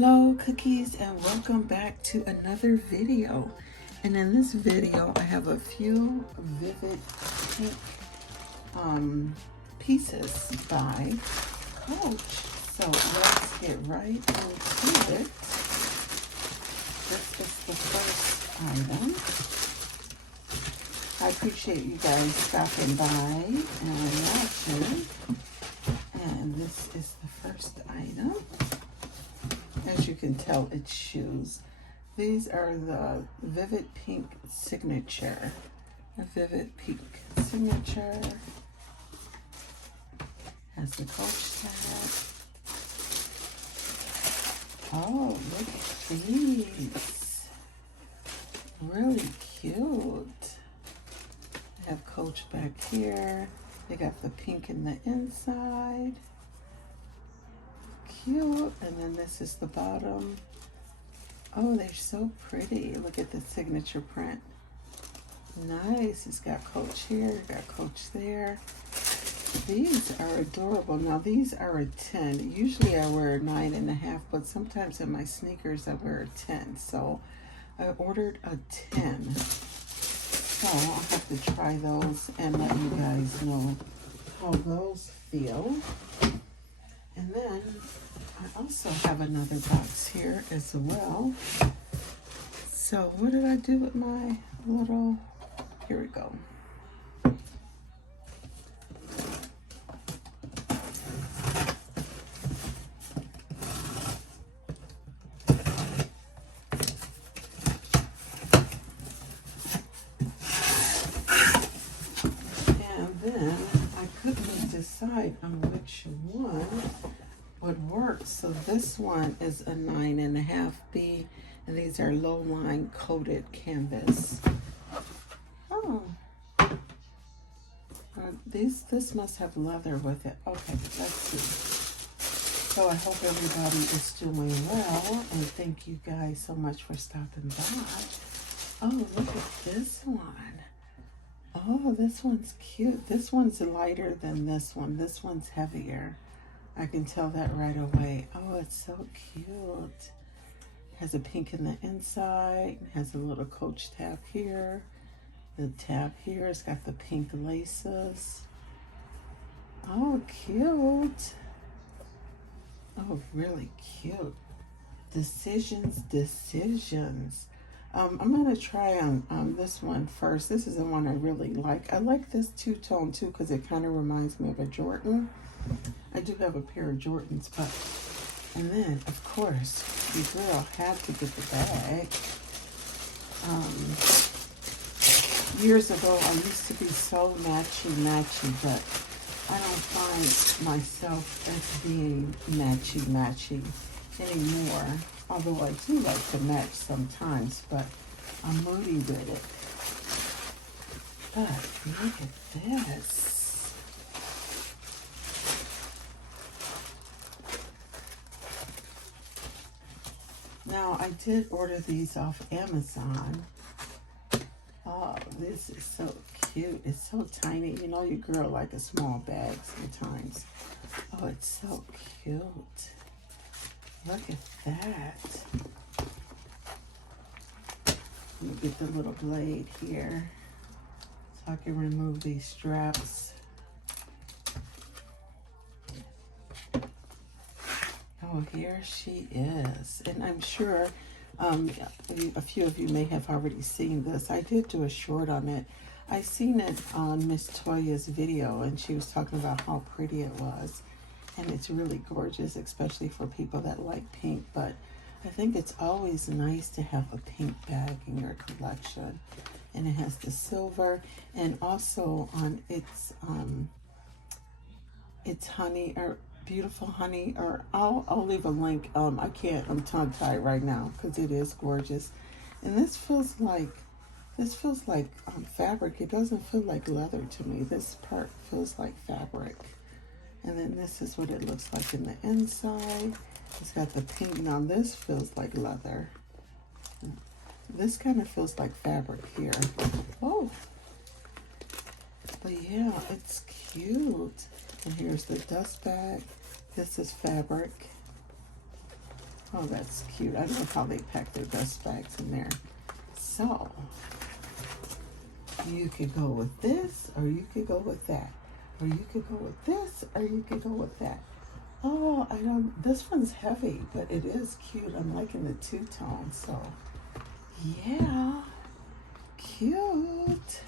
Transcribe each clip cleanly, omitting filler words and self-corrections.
Hello cookies, and welcome back to another video. And in this video I have a few vivid pink pieces by Coach. So let's get right into it. This is the first item. I appreciate you guys stopping by and watching. And this is the first item. As you can tell, it's shoes. These are the Vivid Pink Signature. A Vivid Pink Signature. Has the Coach tag. Oh, look at these. Really cute. They have Coach back here. They got the pink in the inside. Cute. And then this is the bottom. Oh, they're so pretty. Look at the signature print. Nice. It's got Coach here, got Coach there. These are adorable. Now these are a 10. Usually I wear a 9.5, but sometimes in my sneakers I wear a 10. So I ordered a 10. So I'll have to try those and let you guys know how those feel. And then I also have another box here as well. So what did I do with my little, here we go. And then I couldn't decide on which one would work. So this one is a 9.5B, and these are low line coated canvas. Oh, this must have leather with it. Okay, let's see. So I hope everybody is doing well, and thank you guys so much for stopping by. Oh, look at this one. Oh, this one's cute. This one's lighter than this one. This one's heavier. I can tell that right away. Oh, it's so cute. Has a pink in the inside. Has a little Coach tab here. The tab here, it's got the pink laces. Oh, cute. Oh, really cute. Decisions. I'm going to try on this one first. This is the one I really like. I like this two-tone too because it kind of reminds me of a Jordan. I do have a pair of Jordans, but, and then, of course, your girl had to get the bag. Years ago, I used to be so matchy, but I don't find myself as being matchy anymore. Although I do like to match sometimes, but I'm moody with it. But look at this. Now, I did order these off Amazon. Oh, this is so cute. It's so tiny. You know your girl like a small bag sometimes. Oh, it's so cute. Look at that. Let me get the little blade here so I can remove these straps. Oh, here she is. And I'm sure a few of you may have already seen this. I did do a short on it. I seen it on Miss Toya's video, and she was talking about how pretty it was. And it's really gorgeous, especially for people that like pink. But I think it's always nice to have a pink bag in your collection. And it has the silver, and also on its honey, or beautiful honey, or I'll leave a link. I'm tongue tied right now because it is gorgeous. And this feels like fabric. It doesn't feel like leather to me. This part feels like fabric. And then this is what it looks like in the inside. It's got the pink. Now this feels like leather. This kind of feels like fabric here. Oh, but yeah, it's cute. And here's the dust bag. This is fabric. Oh, that's cute. I love how they pack their dust bags in there. So, you could go with this, or you could go with that. Or you could go with this, or you could go with that. Oh, this one's heavy, but it is cute. I'm liking the two-tone, so yeah, cute.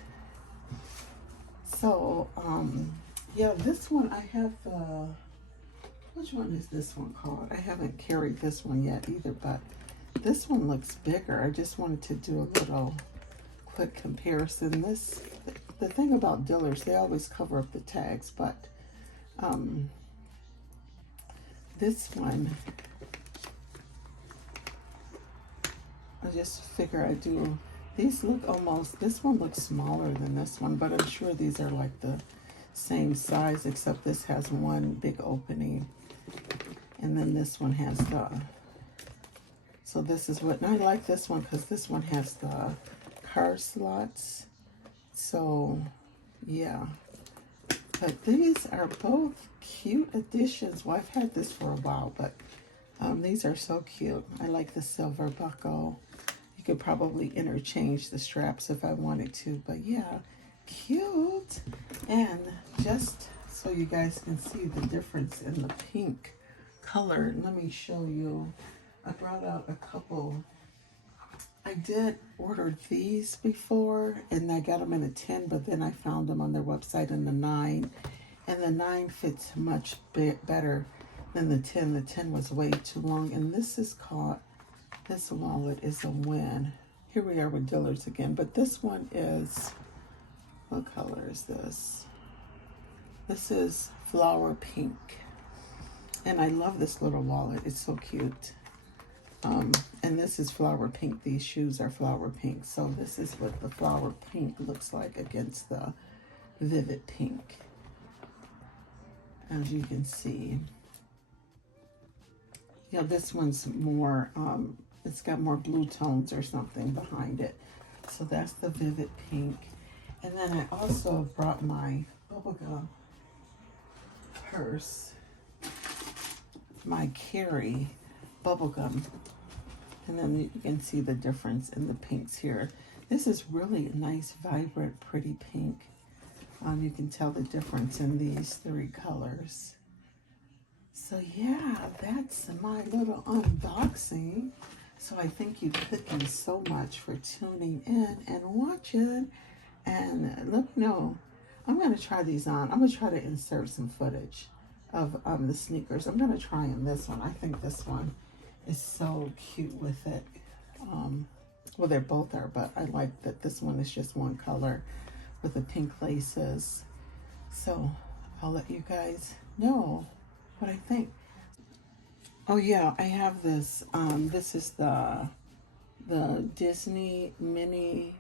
So, yeah, this one I have the, which one is this one called? I haven't carried this one yet either, but this one looks bigger. I just wanted to do a little quick comparison. The thing about Dillard's, they always cover up the tags, but this one, I just figure I do, these look almost, this one looks smaller than this one, but I'm sure these are like the same size, except this has one big opening, and then this one has the, so this is what, and I like this one because this one has the car slots. So yeah, but these are both cute additions. Well, I've had this for a while, but these are so cute. I like the silver buckle. You could probably interchange the straps if I wanted to, but yeah, cute. And just so you guys can see the difference in the pink color, let me show you. I brought out a couple. I did order these before, and I got them in a 10, but then I found them on their website in the 9, and the 9 fits much better than the 10. The 10 was way too long, and this is called, this wallet is a win. Here we are with Dillard's again, but this one is, what color is this? This is flower pink, and I love this little wallet. It's so cute. And this is flower pink. These shoes are flower pink. So this is what the flower pink looks like against the vivid pink. As you can see. Yeah, this one's more, it's got more blue tones or something behind it. So that's the vivid pink. And then I also brought my bubblegum purse, my Carry bubblegum. And then you can see the difference in the pinks here. This is really nice, vibrant, pretty pink. You can tell the difference in these 3 colors. So yeah, that's my little unboxing. So I thank you cookies so much for tuning in and watching. And let me know, I'm going to try these on. I'm going to try to insert some footage of the sneakers. I'm going to try on this one. I think this one is so cute with it. Well, they both are, but I like that this one is just one color with the pink laces. So I'll let you guys know what I think. Oh yeah, I have this. This is the Disney Mini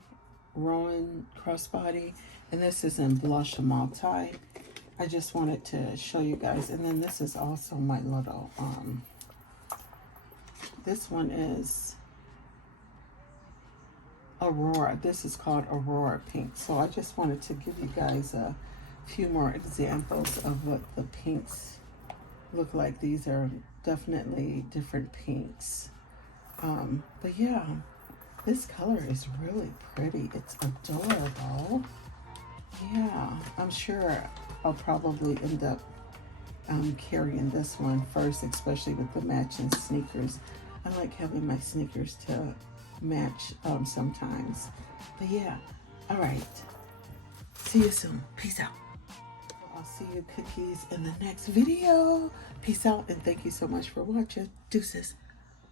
Rowan crossbody, and this is in blush multi. I just wanted to show you guys. And then this is also my little this one is Aurora. This is called Aurora Pink. So I just wanted to give you guys a few more examples of what the pinks look like. These are definitely different pinks. But yeah, this color is really pretty. It's adorable. Yeah, I'm sure I'll probably end up carrying this one first, especially with the matching sneakers. I like having my sneakers to match sometimes. But yeah, all right. See you soon. Peace out. I'll see you cookies in the next video. Peace out, and thank you so much for watching. Deuces.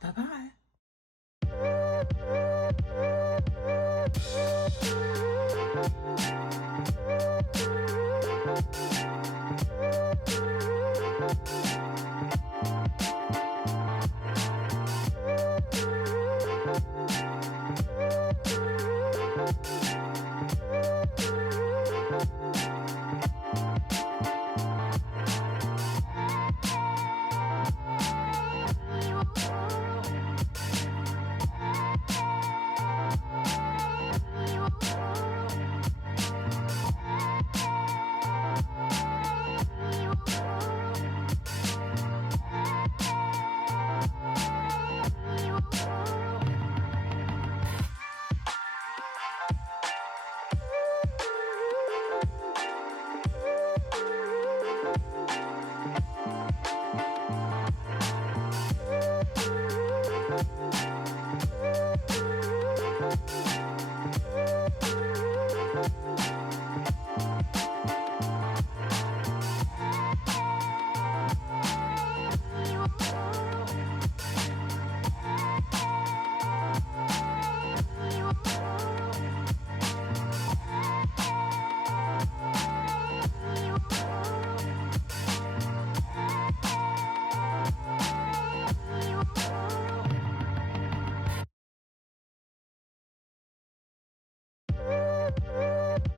Bye-bye.